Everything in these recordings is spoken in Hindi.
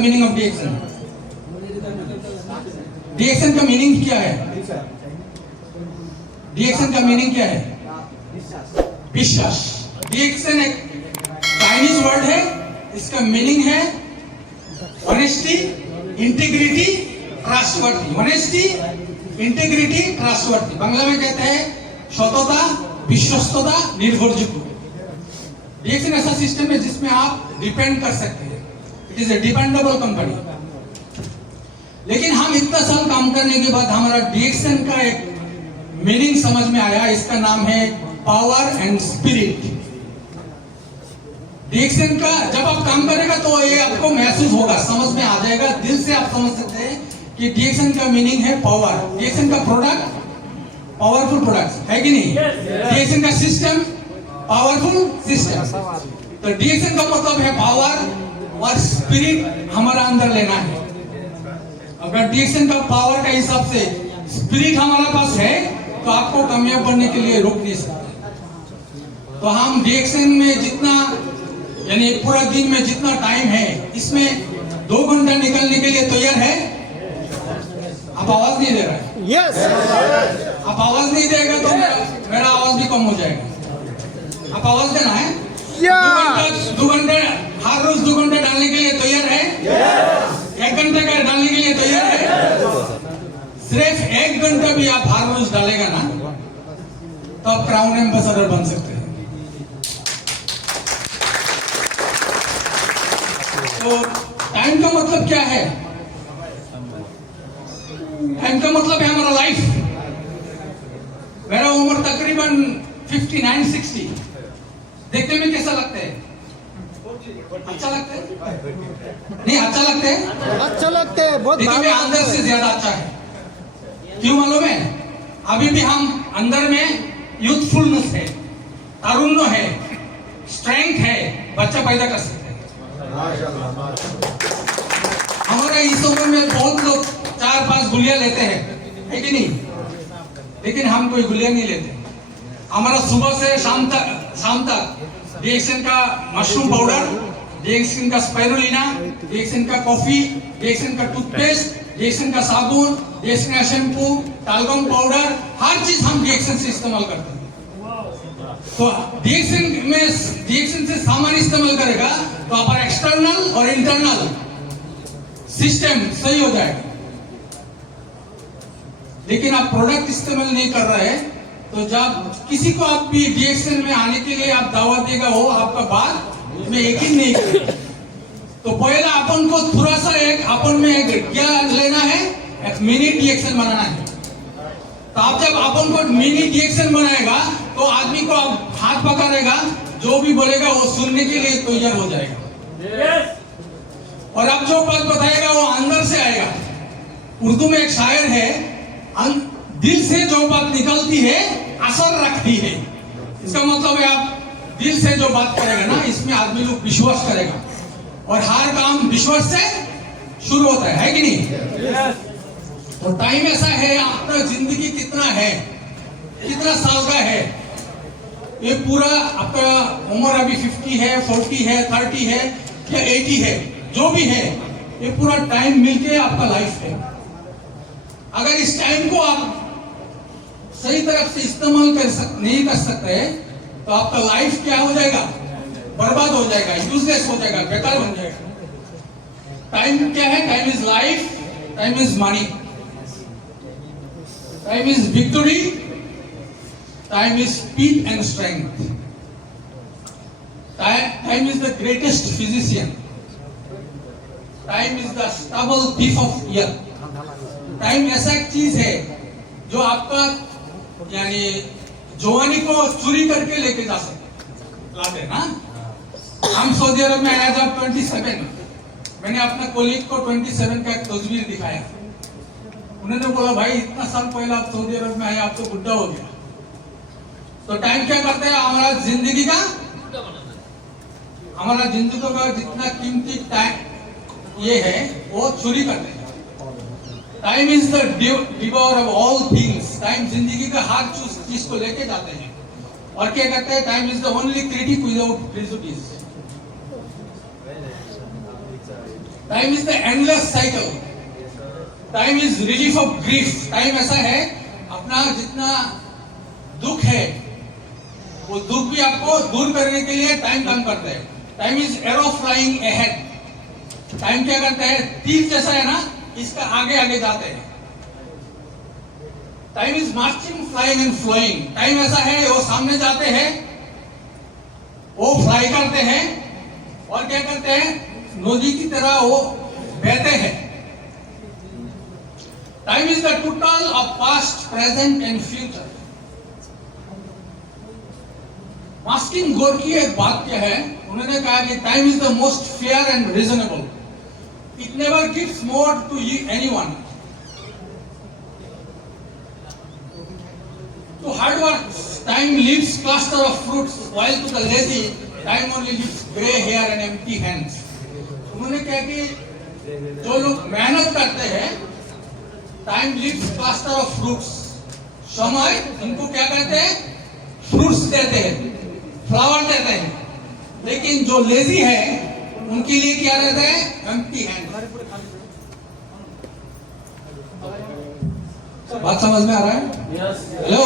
Meaning of डिएक्शन? डिएक्शन का मीनिंग क्या है? डिएक्शन का मीनिंग क्या है? विश्वास। डिएक्शन एक चाइनीज वर्ड है, इसका मीनिंग है honesty, integrity, trustworthy. Honesty, integrity, trustworthy. Bangla में कहते हैं सतता, विश्वस्तता, निर्भरयोग्य। डिएक्शन ऐसा सिस्टम है जिसमें आप डिपेंड कर सकते हैं। It is a dependable company. लेकिन हम इतना साल काम करने के बाद हमारा डिएक्शन का एक मीनिंग समझ में आया। इसका नाम है पावर एंड स्पिरिट। डिएक्शन का जब आप काम करेगा तो ये आपको महसूस होगा, समझ में आ जाएगा, दिल से आप समझ सकते हैं कि डिएक्शन का मीनिंग है पावर। डिएक्शन का प्रोडक्ट पावरफुल प्रोडक्ट है कि नहीं? डिएक्शन का सिस्टम पावरफुल सिस्टम। तो डिएक्शन का मतलब है पावर और स्पिरिट हमारा अंदर लेना है। अगर डिएक्शन का पावर का हिसाब से स्पिरिट हमारा पास है तो आपको कामयाब बनने के लिए रोक नहीं सकते। तो हम डिएक्शन में जितना यानी पूरा दिन में जितना टाइम है इसमें 2 घंटा निकलने के लिए तैयार है? आप आवाज नहीं दे रहे हैं? यस। आप आवाज नहीं देगा तो मेरा आवाज भी कम हो जाएगा। आप आवाज देना है। 2 घंटे हर रोज 2 घंटे डालने के लिए तैयार है? 1 घंटे का डालने के लिए तैयार है? सिर्फ 1 घंटा भी आप हर रोज डालेगा ना तो आप क्राउन एम्बेसडर बन सकते हैं। तो टाइम का मतलब क्या है? टाइम का मतलब है हमारा लाइफ। मेरा उम्र तकरीबन 59-60। देखने में कैसा लगता है? अच्छा लगता है? नहीं अच्छा लगता है? अच्छा लगता है, बहुत देखिए मैं अंदर से ज्यादा अच्छा है। क्यों मालूम है? अभी भी हम अंदर में यूथफुलनेस है, तारुण्य है, स्ट्रेंथ है, बच्चा पैदा कर सकते हैं। हमारा इस उम्र में बहुत लोग 4-5 गुलियां लेते हैं, है कि नहीं? लेकिन हम कोई गुलियां नहीं लेते। हमारा सुबह से शाम तक डिएक्शन का मशरूम पाउडर, डिएक्शन का स्पाइरुलिना, डिएक्शन का कॉफी, डिएक्शन का टूथपेस्ट, डिएक्शन का साबुन, डिएक्शन का शैम्पू, टालकम पाउडर, हर चीज हम डिएक्शन से इस्तेमाल करते हैं। तो डिएक्शन से सामान इस्तेमाल करेगा तो हमारा एक्सटर्नल और इंटरनल सिस्टम सही हो जाएगा। लेकिन आप प्रोडक्ट इस्तेमाल नहीं कर रहे हैं तो जब किसी को आप भी डिएक्शन में आने के लिए आप दावा देगा हो, आपका बात में यकीन नहीं करेगा। तो पहला अपन को थोड़ा सा अपन में क्या लेना है? एक मिनी डिएक्शन बनाना है। तो आप जब अपन को मिनी डिएक्शन बनाएगा तो आदमी को आप हाथ पकड़ेगा, जो भी बोलेगा वो सुनने के लिए तैयार हो जाएगा। और आप जो बात बताएगा वो अंदर से आएगा। उर्दू में एक शायर है, दिल से जो बात निकलती है असर रखती है। इसका मतलब है आप दिल से जो बात करेगा ना, इसमें आदमी लोग विश्वास करेगा और हर काम विश्वास से शुरू होता है कि नहीं? तो टाइम ऐसा है, आपका जिंदगी कितना है, कितना साल का है, ये पूरा आपका उम्र अभी 50 है, 40 है, 30 है या 80 है, जो भी है, ये पूरा टाइम मिलके आपका लाइफ है। अगर इस टाइम को आप सही तरफ से इस्तेमाल नहीं कर सकते तो आपका लाइफ क्या हो जाएगा? बर्बाद हो जाएगा, यूजलेस हो जाएगा, बेकार बन जाएगा। टाइम क्या है? Time is life, time is money, time is victory, time is speed and strength, time is the greatest physician, time is the stable thief of year. Time ऐसा एक चीज है जो आपका यानी जवानी को चोरी करके लेके जा सकते लाते ना। हम सऊदी अरब में आया जब 27, मैंने अपना कोलीग को 27 का एक तस्वीर दिखाया। उन्होंने बोला भाई इतना साल पहले आप सऊदी अरब में आए, आप तो बुढ़ा हो गया। तो टाइम क्या करता है? हमारा जिंदगी का जितना कीमती टाइम ये है वो चोरी करते हैं। Time is the devour of all things. Time जिंदगी का हर चीज को लेके जाते हैं। और क्या कहते हैं? Time is the only critic without prejudice. Time is the endless cycle, time is relief of grief. Time ऐसा है, अपना जितना दुख है वो दुख भी आपको दूर करने के लिए टाइम काम करता है। Time is arrow flying ahead. Time क्या करता है, तीर जैसा है ना, इसका आगे आगे जाते हैं। Time is marching flying and flowing. Time ऐसा है, वो सामने जाते हैं, वो फ्लाई करते हैं और क्या करते हैं, नदी की तरह वो बहते हैं। Time is the total of past, present and future. मास्किंग गोरकी एक बात क्या है, उन्होंने कहा कि time is the most fair and reasonable, it never gives more to anyone. To hard work, time leaves cluster of fruits, while to the lazy, time only leaves grey hair and empty hands. उन्होंने कहा कि जो लोग मेहनत करते हैं, time leaves cluster of fruits, समय इनको क्या कहते हैं, फ्रूट्स देते हैं, फ्लावर देते हैं। लेकिन जो लेजी है उनके लिए क्या रहता है, एम्प्टी हैंड। बात समझ में आ रहा है? Hello,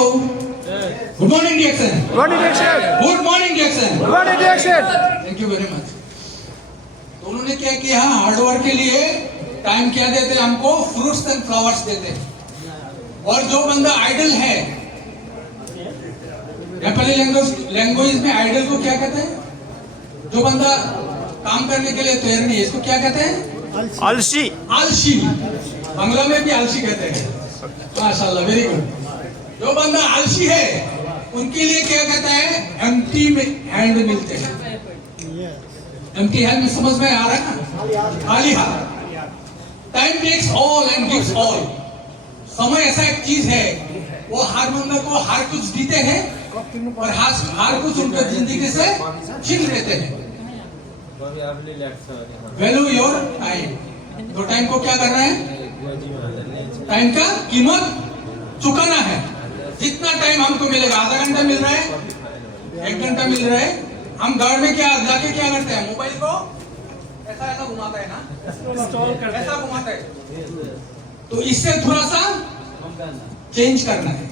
good morning direction. Good direction. Good morning direction. Good direction. Thank you very much. तो उन्होंने क्या किया, हार्डवर्क के लिए टाइम क्या देते हैं हमको, फ्रूट्स एंड फ्लावर्स देते हैं। और जो बंदा आइडल है, नेपाली लैंग्वेज में आइडल को क्या कहते हैं, जो बंदा काम करने के लिए तैयार नहीं है, इसको क्या कहते हैं, आलसी. आलसी। बांग्ला में भी आलसी कहते हैं। माशाल्लाह, वेरी गुड। जो बंदा आलसी है उनके लिए क्या कहता है, एम्प्टी हैंड मिलते हैं। एम्प्टी हैंड में समझ में आ रहा है ना, खाली हाथ। Time takes all and gives all. समय ऐसा एक चीज है, वो हर बंदा को हर कुछ देते हैं और हर कुछ उनके जिंदगी से छीन लेते हैं। Value your time. तो टाइम को क्या करना है, टाइम का कीमत चुकाना है। जितना टाइम हमको मिलेगा, आधा घंटा मिल रहा है, 1 घंटा मिल रहा है, हम घर में क्या जाके क्या करते हैं, मोबाइल को ऐसा ऐसा घुमाता है ना, ऐसा घुमाता है। तो इससे थोड़ा सा चेंज करना है,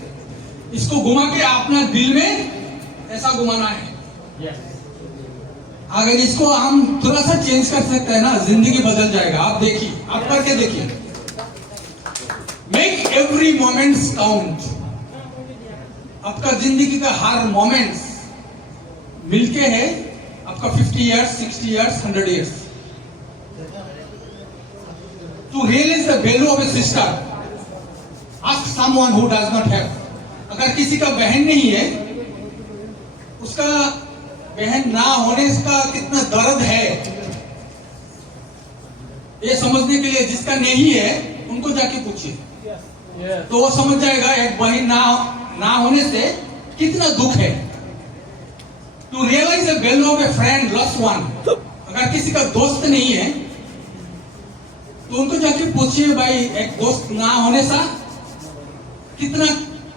इसको घुमा के अपना दिल में ऐसा घुमाना है। अगर इसको हम थोड़ा सा चेंज कर सकते हैं ना, जिंदगी बदल जाएगा। आप देखिए, आप करके देखिए। Make every moments count. आपका जिंदगी का हर मोमेंट्स मिलके है आपका 50 years, 60 years, 100 years. To realize the value of a sister, ask someone who does not have. अगर किसी का बहन नहीं है, उसका बहन ना होने का कितना दर्द है, ये समझने के लिए जिसका नहीं है उनको जाके पूछिए, तो वो समझ जाएगा एक बहन ना होने से कितना दुख है। To realize the value of a friend lost one. अगर किसी का दोस्त नहीं है तो उनको जाके पूछिए, भाई एक दोस्त ना होने से कितना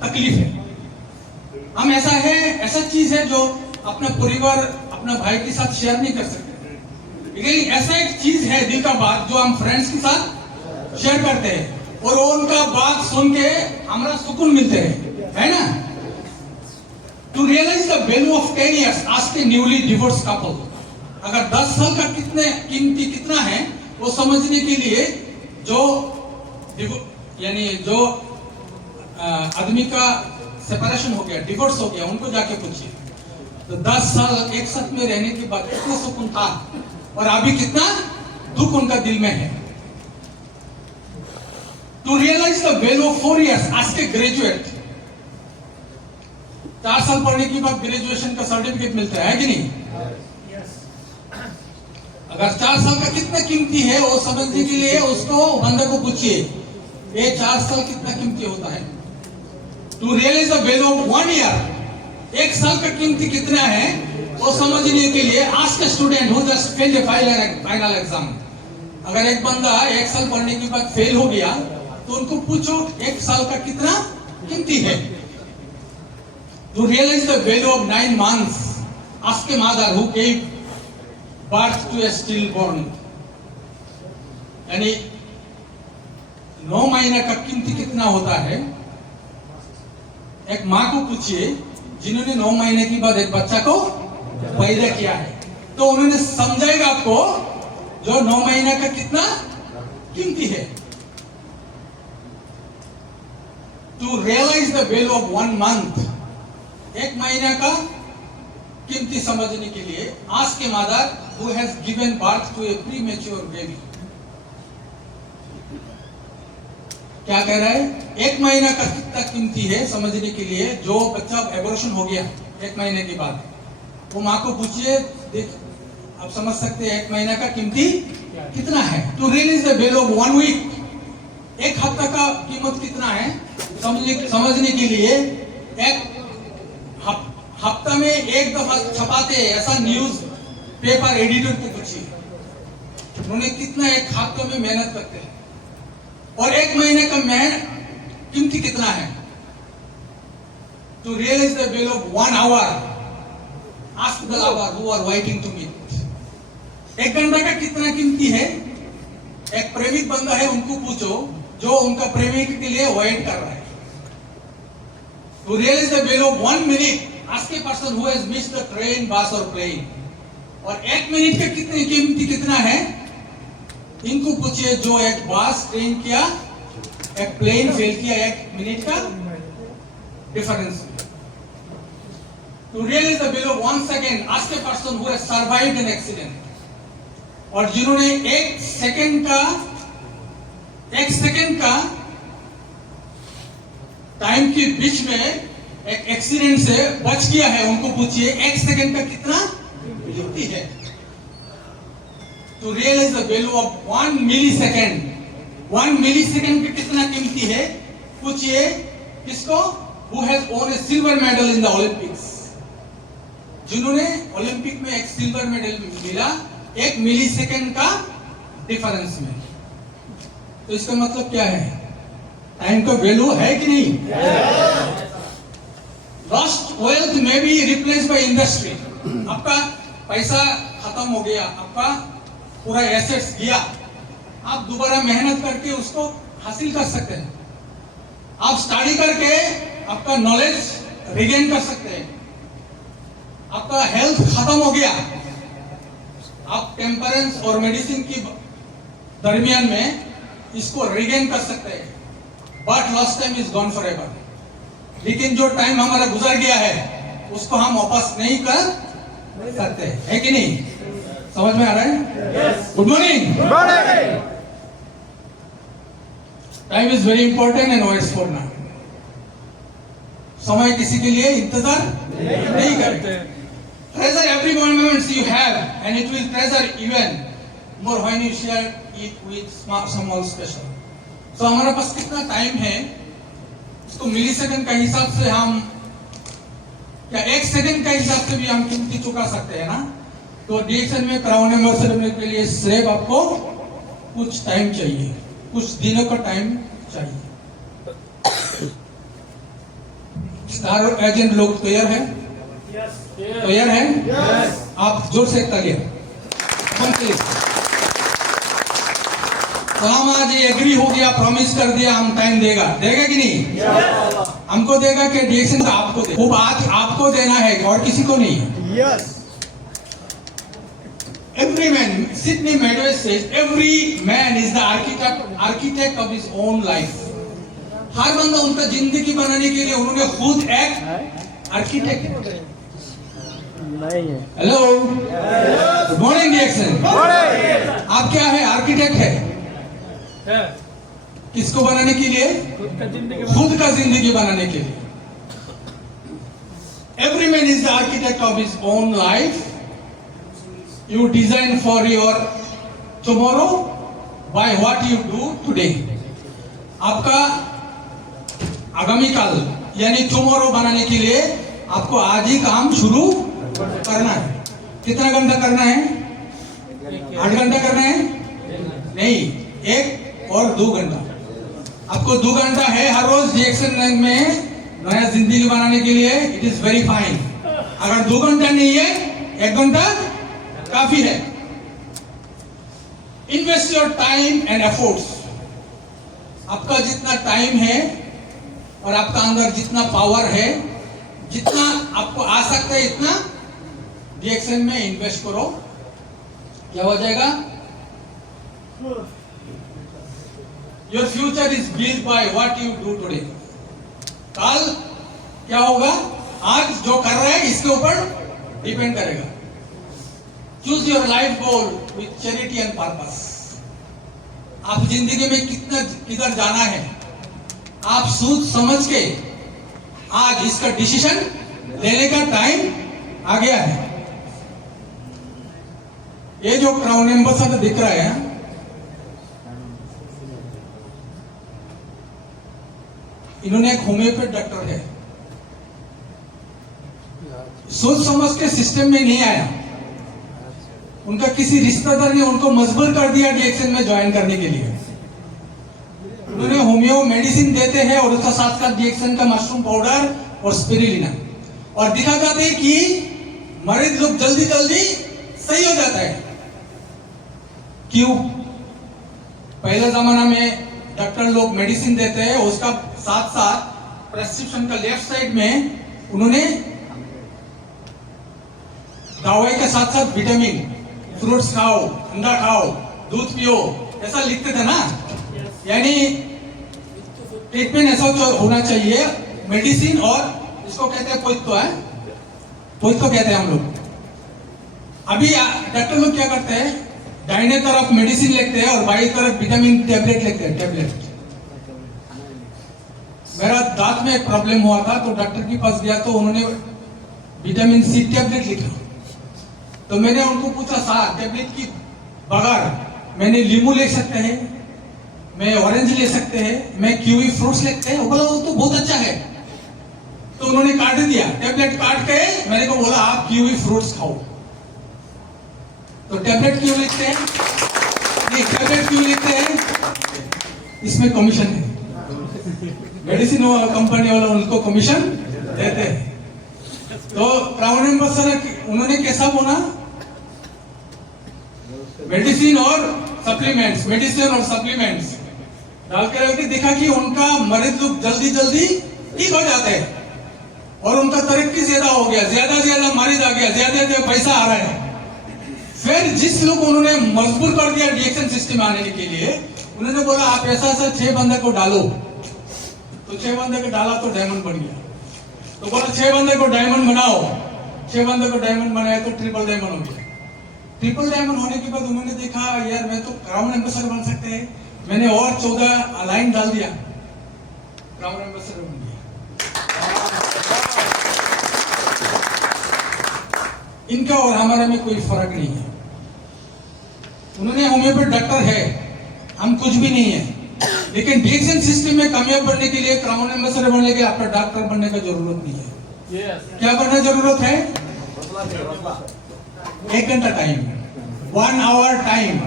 तकलीफ है। हम ऐसा चीज है जो अपना परिवार, अपना भाई के साथ शेयर नहीं कर सकते, लेकिन ऐसा एक चीज है दिल का बात जो हम फ्रेंड्स के साथ शेयर करते हैं और उनका बात सुन के हमारा सुकून मिलते है ना। To realize the value of 10 years, ask a newly divorce couple. अगर 10 साल का कीमती कितना है वो समझने के लिए जो आदमी का सेपरेशन हो गया, डिवोर्स हो गया, उनको जाके पूछिए तो 10 साल एक साथ में रहने के बाद कितना सुकून था और अभी कितना दुख उनका दिल में है। To realize the value of 4 years, ask a graduate. 4 साल पढ़ने के बाद ग्रेजुएशन का सर्टिफिकेट मिलता है कि नहीं? अगर 4 साल का कितना कीमती है वो समझने के लिए उसको बंदे को पूछिए, ये 4 साल कितना कीमती होता है। To realize the value of 1 year, 1 साल का कीमती कितना है वो समझने के लिए ask a student who just failed A final exam. अगर एक बंदा 1 साल पढ़ने के बाद फेल हो गया तो उनको पूछो 1 साल का कितना कीमती है। To realize the value of 9 months, ask a mother who gave birth to a stillborn। यानी 9 महीने का कीमती कितना होता है? एक माँ को पूछिए जिन्होंने 9 महीने के बाद एक बच्चा को पैदा किया है, तो उन्होंने समझाएगा आपको जो 9 महीने का कितना कीमती है। To realize the value of 1 month, 1 महीना का कीमती समझने के लिए ask a mother who has given birth to a premature baby. क्या कह रहा है? 1 महीना का कितना कीमती है समझने के लिए, जो बच्चा एबॉर्शन हो गया 1 महीने के बाद, वो माँ को पूछिए, देख आप समझ सकते हैं 1 महीना का कीमती कितना है। To realize the value of 1 week, 1 हफ्ता का कीमत कितना है समझने के लिए एक हफ्ता में एक दफा छपाते हैं ऐसा न्यूज पेपर एडिटर को पूछिए, उन्होंने कितना 1 हफ्ते में मेहनत करते हैं, और 1 महीने का कीमती कितना है। To realize the value of 1 hour, ask the lover who are waiting to meet. 1 घंटा का कितना कीमती है? एक प्रेमिक बंदा है, उनको पूछो जो उनका प्रेमिक के लिए वेट कर रहा है। To realize the value of 1 minute, ask a person who has missed the train, bus और प्लेन। और 1 मिनट का कितने कीमती कितना है, इनको पूछिए जो एक बस ट्रेन किया, एक प्लेन फेल किया, 1 मिनट का difference. To realize the value of 1 second, ask a person who has survived an accident. और जिन्होंने 1 सेकेंड का टाइम के बीच में एक एक्सीडेंट से बच गया है, उनको पूछिए 1 सेकेंड का कितना कीमती है। To realize the value of 1 millisecond, 1 millisecond का कितना कीमती है, पूछिए किसको? Who has won a silver medal in the Olympics, जिन्होंने ओलंपिक में एक सिल्वर मेडल मिला 1 मिलीसेकेंड का डिफरेंस में। तो इसका मतलब क्या है? टाइम का वैल्यू है कि नहीं? लॉस्ट वेल्थ में बी रिप्लेस बाय इंडस्ट्री। आपका पैसा खत्म हो गया, आपका पूरा एसेट्स गया, आप दोबारा मेहनत करके उसको हासिल कर सकते हैं। आप स्टडी करके आपका नॉलेज रिगेन कर सकते हैं। आपका हेल्थ खत्म हो गया, आप टेम्परेंस और मेडिसिन की दरमियान में इसको रिगेन कर सकते हैं। But lost time is gone for ever. लेकिन जो टाइम हमारा गुजर गया है उसको हम वापस नहीं कर सकते, है कि नहीं? समझ में आ रहा है? Good morning. Time is very important and waits for now. समय किसी के लिए इंतजार नहीं करते। Treasure every moment you have, and it will treasure even more when you share it with someone special. So हमारे पास कितना टाइम है, इसको मिलीसेकंड का हिसाब से हम, क्या 1 सेकंड का हिसाब से भी हम कीमती चुका सकते हैं ना? तो डिएक्शन में क्राउन सेरेमनी के लिए सिर्फ आपको कुछ टाइम चाहिए, कुछ दिनों का टाइम चाहिए। स्टार एजेंट लोग तैयार है? तैयार है? आप जोर से तालियां। सलाम आज ये एग्री हो गया, प्रॉमिस कर दिया हम टाइम देगा कि नहीं? हमको देगा कि डिएक्शन आपको दे, वो बात आपको देना है और किसी को नहीं। Every man, Sidney Madway says, every man is the architect of his own life. हर बंदा उनका जिंदगी बनाने के लिए उन्होंने खुद एक आर्किटेक्ट है। Hello, good morning direction. आप क्या है? आर्किटेक्ट है। किसको बनाने के लिए? खुद का जिंदगी बनाने के लिए। Every man is the architect of his own life. You design for your tomorrow by what you do today. आपका आगामी काल यानी टुमारो बनाने के लिए आपको आज ही काम शुरू करना है। कितना घंटा करना है? 8 घंटा करना है? नहीं, 1 और 2 घंटा। आपको 2 घंटा है हर रोज डिएक्शन लाइन में नया जिंदगी बनाने के लिए। It is very fine. अगर 2 घंटा नहीं है, 1 घंटा काफी है। Invest your time and efforts. आपका जितना टाइम है और आपका अंदर जितना पावर है, जितना आपको आ सकता है, इतना डीएक्सएन में इन्वेस्ट करो। क्या हो जाएगा? Your future is build by what you do today. कल क्या होगा, आज जो कर रहे हैं इसके ऊपर डिपेंड करेगा। Choose your life goal with charity and purpose. आप जिंदगी में किधर जाना है, आप सोच समझ के आज इसका डिसीजन लेने का टाइम आ गया है। ये जो क्राउन एम्बेसडर दिख रहा है, इन्होंने एक होम्योपैथ डॉक्टर है, सोच समझ के सिस्टम में नहीं आया। उनका किसी रिश्तेदार ने उनको मजबूर कर दिया डीएक्सएन में ज्वाइन करने के लिए। उन्होंने होम्यो मेडिसिन देते हैं और उसका साथ साथ डीएक्सएन का मशरूम पाउडर और स्पिरुलिना, और दिखा जाता है कि मरीज लोग जल्दी जल्दी सही हो जाता है। क्यों? पहले जमाना में डॉक्टर लोग मेडिसिन देते हैं, उसका साथ साथ प्रेस्क्रिप्शन का लेफ्ट साइड में उन्होंने दवाई के साथ साथ विटामिन, फ्रूट्स खाओ, अंडा खाओ, दूध पियो, ऐसा लिखते थे ना। यानी ट्रीटमेंट ऐसा होना चाहिए, मेडिसिन और इसको कहते हैं पोइतो है, पोइतो कहते हैं हम लोग। अभी डॉक्टर लोग क्या करते हैं, दाहिने तरफ मेडिसिन लिखते हैं और बाई तरफ विटामिन टैबलेट लिखते हैं, टैबलेट। मेरा दांत में एक प्रॉब्लम हुआ था तो डॉक्टर के पास गया तो उन्होंने विटामिन सी टैबलेट लिखा। तो मैंने उनको पूछा, साहब टैबलेट की बगैर मैंने लींबू ले सकते हैं, मैं ऑरेंज ले सकते हैं, मैं कीवी फ्रूट्स लेते हैं? बोला वो तो बहुत अच्छा है। तो उन्होंने काट दिया, टैबलेट काट के मैंने को बोला आप कीवी फ्रूट्स खाओ। तो टैबलेट क्यों लिखते हैं? नहीं, टैबलेट क्यों लिखते हैं? इसमें कमीशन है, मेडिसिन कंपनी वाला उनको कमीशन देते हैं। तो क्राउन एम्बेसडर उन्होंने कैसा बोला, मेडिसिन और सप्लीमेंट्स, मेडिसिन और सप्लीमेंट्स डाल के देखा कि उनका मरीज लोग जल्दी जल्दी ठीक हो जाते हैं और उनका तरक्की ज्यादा हो गया, ज्यादा मरीज आ गया, ज्यादा पैसा आ रहा है। फिर जिस लोग उन्होंने मजबूर कर दिया डीएक्सएन सिस्टम आने के लिए, उन्होंने बोला आप ऐसा 6 बंदे को डालो। तो 6 बंदे को डाला तो डायमंड बन गया। तो बोला 6 बंदे को डायमंड बनाओ। 6 बंदे को डायमंड बनाया तो ट्रिपल डायमंड हो गया। ट्रिपल डायमंड होने के बाद उन्होंने देखा यार मैं तो क्राउन एम्बेसडर बन सकते हैं। मैंने और 14 लाइन डाल दिया, क्राउन एम्बेसडर बन गया। इनका और हमारे में कोई फर्क नहीं है। उन्होंने होम्योपैथ डॉक्टर है, हम कुछ भी नहीं है। लेकिन डीएक्सएन सिस्टम में कामयाब बनने के लिए, क्राउन एम्बेसडर बनने के लिए आपका डॉक्टर बनने का जरूरत नहीं है। क्या बनना जरूरत है? 1 घंटा टाइम, 1 आवर टाइम।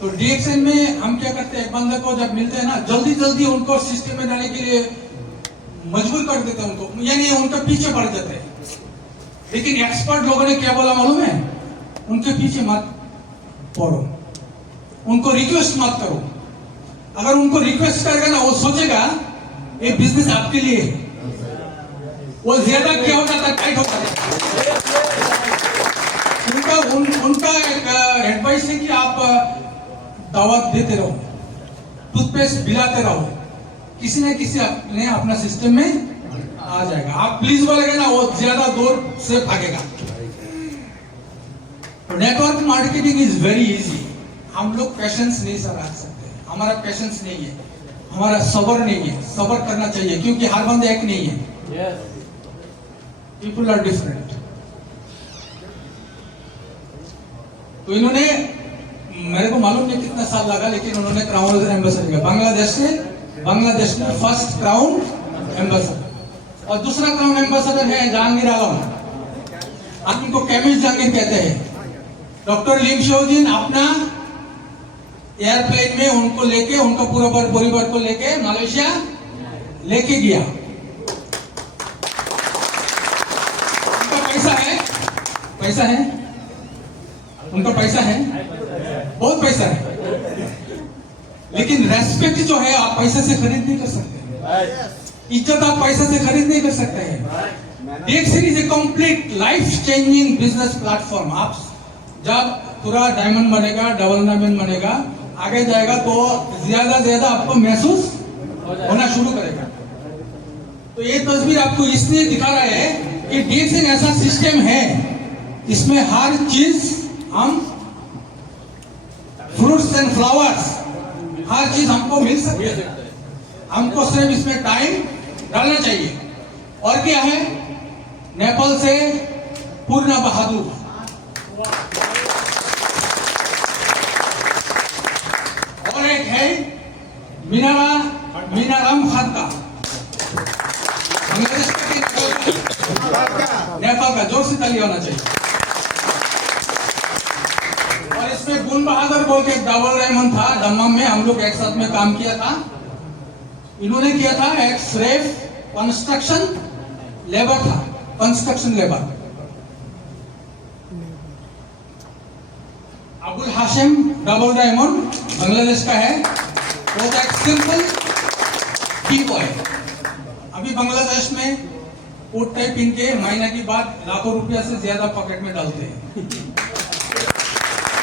तो डीएक्सएन में हम क्या करते हैं, एक बंदे को जब मिलते हैं ना, जल्दी जल्दी उनको सिस्टम में डालने के लिए मजबूर कर देते हैं उनको, यानी उनके पीछे पड़ जाते हैं। लेकिन एक्सपर्ट लोगों ने क्या बोला मालूम है? उनके पीछे मत पड़ो, उनको रिक्वेस्ट मत करो। अगर उनको रिक्वेस्ट करेगा ना, वो सोचेगा ये बिजनेस आपके लिए है, वो ज्यादा क्या हो जाता है, टाइट हो जाता है। उनका एक एडवाइस है कि आप दावत देते रहो, टूथपेस्ट पिलाते रहो, किसी न किसी ने अपना सिस्टम में आ जाएगा। आप प्लीज बोलेगा ना, वो ज्यादा दूर से भागेगा। Network marketing is very easy. हम लोग पेशेंस नहीं सर रख सकते, हमारा पेशेंस नहीं है, हमारा सब्र नहीं है। सब्र करना चाहिए क्योंकि हर बंदे एक नहीं है, पीपल आर डिफरेंट। तो इन्होंने, मेरे को मालूम नहीं कितना साल लगा, लेकिन उन्होंने क्राउन एम्बेसडर किया बांग्लादेश में फर्स्ट क्राउन एम्बेसडर। और दूसरा क्राउन एम्बेसडर है जहांगीर आलम, आप इनको केमिस्ट जहांगीर कहते हैं। डॉक्टर लिम शोजिन अपना एयरप्लेन में उनको लेके, उनका पूरा परिवार को लेके मलेशिया लेके गया। उनका पैसा है, उनका पैसा है, बहुत पैसा है, लेकिन रेस्पेक्ट जो है आप पैसे से खरीद नहीं कर सकते। इज्जत आप पैसे से खरीद नहीं कर सकते हैं। DXN is a complete life changing business platform. आप जब पूरा डायमंड बनेगा, डबल डायमंड बनेगा, आगे जाएगा तो ज्यादा ज्यादा आपको महसूस होना शुरू करेगा। तो ये तस्वीर आपको इसलिए दिखा रहा है कि DXN ऐसा सिस्टम है, इसमें हर चीज हम फ्रूट्स एंड फ्लावर्स हर चीज हमको मिल सकती है। हमको सिर्फ इसमें टाइम डालना चाहिए। और क्या है, नेपाल से पूर्णा बहादुर, और एक है मीनाराम खानका, बांग्लादेश का नेपाल का, जोर से ताली होना चाहिए। और इसमें गुण बहादुर बोल के एक डबल डायमंड था, दम्मम में हम लोग एक साथ में काम किया था। इन्होंने किया था एक सिर्फ कंस्ट्रक्शन लेबर था, construction labour. Abul Hashim double diamond Bangladesh का है, वो एक सिंपल टी बॉय। अभी बांग्लादेश में कोट टाइप पहन के महीने की बाद लाखों रुपया से ज्यादा पॉकेट में डालते हैं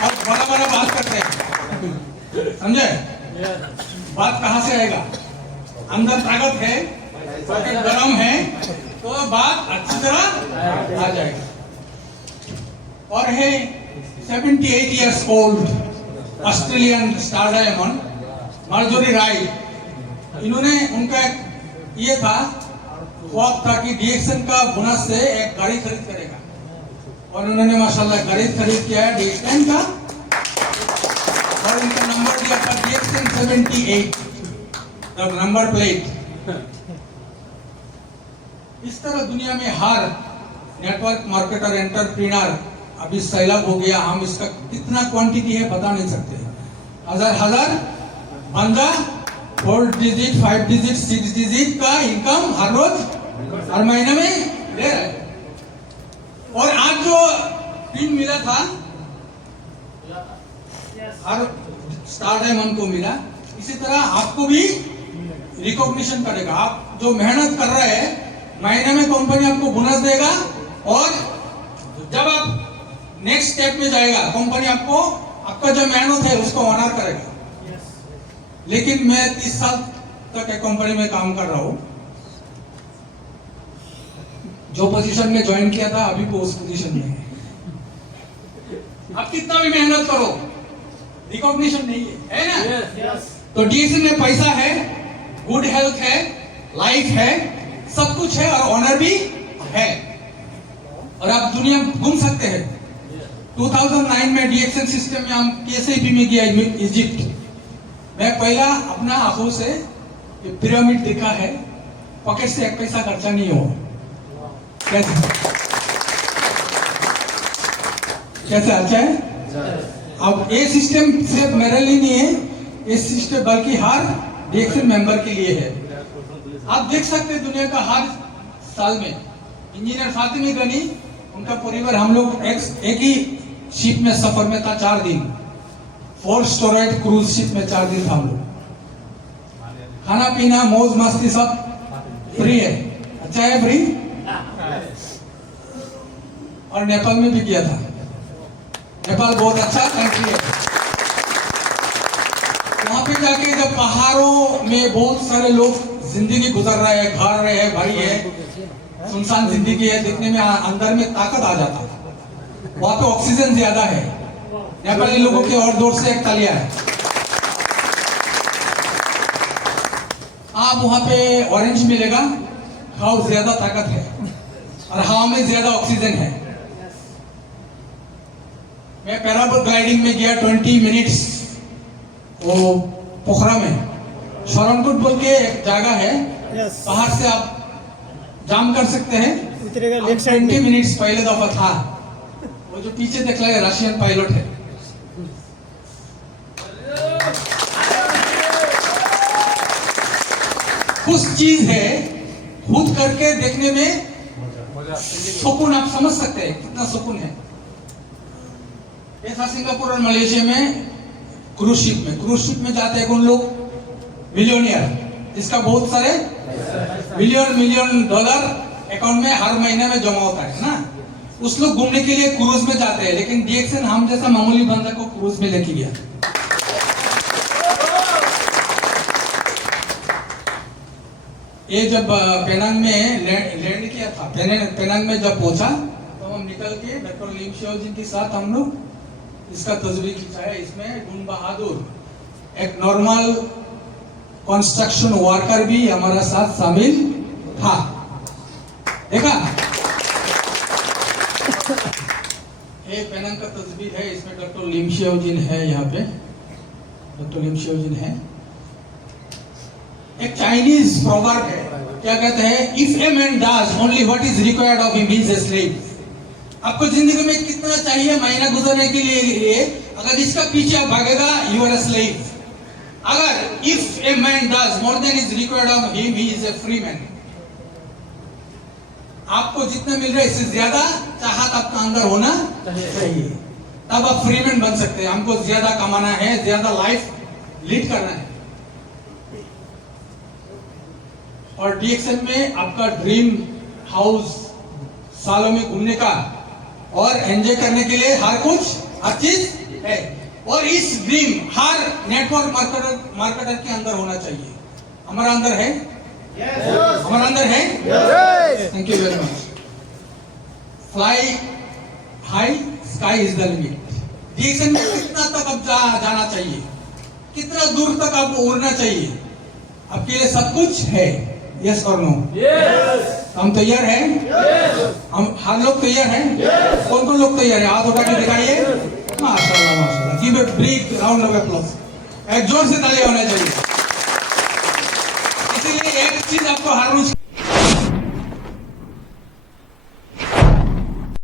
और बड़ा बड़ा बात करते हैं, समझे? बात कहां से आएगा? अंदर ताकत है, पॉकेट गरम है, तो बात अच्छी तरह आ जाएगा। और है 78 years old Australian star diamond Marjorie right. इन्होंने, उनका ये था, ख्वाब था कि DXN का बोनस से एक गाड़ी खरीद करेगा, और उन्होंने माशाल्लाह गाड़ी खरीद किया है DXN का, और इनका नंबर दिया था DXN 78 नंबर प्लेट। इस तरह दुनिया में हर नेटवर्क मार्केटर, एंटरप्रेन्योर अभी सैलाब हो गया। हम इसका कितना क्वांटिटी है बता नहीं सकते। हजार बंदा 4 डिजिट, 5 डिजिट, 6 डिजिट का इनकम हर रोज, हर महीने में ले रहा है। और आज जो पिन मिला था हर स्टार डायमंड को मिला, इसी तरह आपको भी रिकॉग्निशन करेगा। आप जो मेहनत कर रहे हैं, महीने में कंपनी आपको बोनस देगा, और जब आप नेक्स्ट स्टेप में जाएगा, कंपनी आपको आपका जो मेहनत है उसको ऑनर करेगा। लेकिन मैं 30 साल तक एक कंपनी में काम कर रहा हूं। जो पोजीशन में ज्वाइन किया था अभी को उस पोजीशन में है। आप कितना भी मेहनत करो, रिकॉग्निशन नहीं है ना? तो DXN में पैसा है, गुड हेल्थ है, लाइफ है, सब कुछ है, और ऑनर भी है, और आप दुनिया घूम सकते हैं। 2009 में DXN सिस्टम में हम KCP में गया, इजिप्ट। मैं पहला अपना आंखों से पिरामिड देखा है, पॉकेट से एक पैसा खर्चा नहीं हो। कैसे अच्छा है? अब ये सिस्टम सिर्फ मेरे लिए नहीं है, ये सिस्टम बल्कि हर DXN मेंबर के लिए है। आप देख सकते हैं दुनिया का हर साल में इंजीनियर फातिमी गनी, उनका परिवार, हम लोग एक ही शिप में सफर में था 4 दिन, 4 स्टोरेज क्रूज शिप में 4 दिन था हम लोग। खाना पीना मौज मस्ती सब फ्री है, अच्छा है, फ्री। और नेपाल में भी किया था। नेपाल बहुत अच्छा कंट्री है। वहां पे जाके जब पहाड़ों में बहुत सारे लोग जिंदगी गुजर रहे हैं, घर रहे हैं, भाई है, सुनसान जिंदगी है, देखने में अंदर में ताकत आ जाता है। वहां पे ऑक्सीजन ज्यादा है। नेपाली लोगों के और जोर से एक तालियां है। आप वहां पे ऑरेंज मिलेगा, खाओ, ज्यादा ताकत है, और हवा में ज्यादा ऑक्सीजन है। मैं पैराग्लाइडिंग में गया 20 मिनट्स, वो पोखरा में शरणकुट बोल के एक जगह है, पहाड़ से आप जाम कर सकते हैं। 20 मिनट्स पहले दफा था। वो जो पीछे देख रहे हैं रशियन पायलट है। कुछ चीज है, खुद करके देखने में सुकून, आप समझ सकते हैं कितना सुकून है। ऐसा सिंगापुर और मलेशिया में क्रूज शिप में जाते हैं उन लोग मिलियनियर, इसका बहुत सारे मिलियन डॉलर अकाउंट में हर महीने में जमा होता है ना। उस लोग घूमने के लिए क्रूज में जाते हैं, लेकिन डीएक्सएन हम जैसा मामूली बंदा को क्रूज में लेके गया। ये जब पेनांग में लैंड किया था, पेनांग में जब पहुंचा तो हम निकल के डॉक्टर लीम शियो जी के साथ हम लोग इसका तस्वीर खिंचाया। इसमें गुन बहादुर एक नॉर्मल कंस्ट्रक्शन वर्कर भी हमारा साथ शामिल था, देखा। ये पेनांग का तस्वीर है, इसमें डॉक्टर लीम शियो जी है, यहाँ पे डॉक्टर लीम शियो जी है। एक चाइनीज प्रोवर्ब है, क्या कहते हैं, if a man does only what is required of him he is a slave. आपको जिंदगी में कितना चाहिए महीना गुजरने के लिए, अगर इसका पीछे आप भागेगा यू आर अ स्लेव। अगर if a man does more than is required of him he is a free man. आपको जितना मिल रहा है इससे ज्यादा चाहत आपका अंदर होना चाहिए, तब आप फ्री मैन बन सकते हैं। हमको ज्यादा कमाना है, ज्यादा लाइफ लीड करना है। और डीएक्सएन में आपका ड्रीम हाउस सालों में घूमने का और एंजॉय करने के लिए हर चीज है। और इस ड्रीम हर नेटवर्क मार्केटर के अंदर होना चाहिए। हमारा अंदर है, हमारा अंदर है। Thank you very much. Fly high, sky is the limit. DXN में कितना तक अब जाना चाहिए, कितना दूर तक आपको उड़ना चाहिए, आपके लिए सब कुछ है। यस और नो? हम तैयार हैं? हम हर लोग तैयार हैं? कौन कौन लोग तैयार हैं? हाथ उठा के दिखाइए। माशाल्लाह माशाल्लाह। Give a big round of applause. एक जोर से ताली होना चाहिए। इसीलिए एक चीज आपको हर रोज